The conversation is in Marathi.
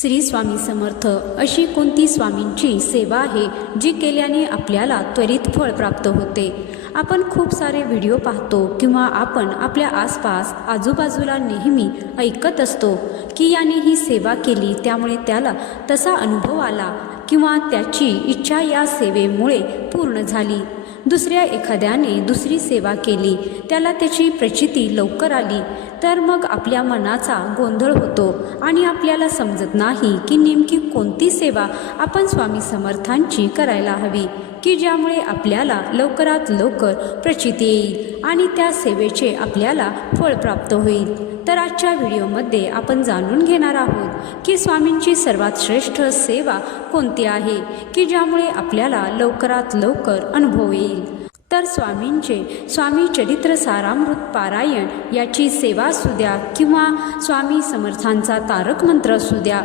श्री स्वामी समर्थ अशी कोणती स्वामींची सेवा आहे जी केल्याने आपल्याला त्वरित फळ प्राप्त होते? आपण खूप सारे व्हिडिओ पाहतो किंवा आपण आपल्या आसपास आजूबाजूला नेहमी ऐकत असतो की याने ही सेवा केली त्यामुळे त्याला तसा अनुभव आला किंवा त्याची इच्छा या सेवेमुळे पूर्ण झाली. दुसऱ्या एखाद्याने दुसरी सेवा केली त्याला त्याची प्रचिती लवकर आली. तर मग आपल्या मनाचा गोंधळ होतो आणि आपल्याला समजत नाही की नेमकी कोणती सेवा आपण स्वामी समर्थांची करायला हवी की ज्यामुळे आपल्याला लवकरात लवकर प्रचिती येईल आणि त्या सेवेचे आपल्याला फळ प्राप्त होईल. तर आजच्या व्हिडिओमध्ये आपण जाणून घेणार आहोत की स्वामींची सर्वात श्रेष्ठ सेवा कोणती आहे की ज्यामुळे आपल्याला लवकरात लवकर अनुभव येईल. तर स्वामींचे स्वामी चरित्र सारामृत पारायण याची सेवा असू द्या किंवा स्वामी समर्थांचा तारक मंत्र असू द्या.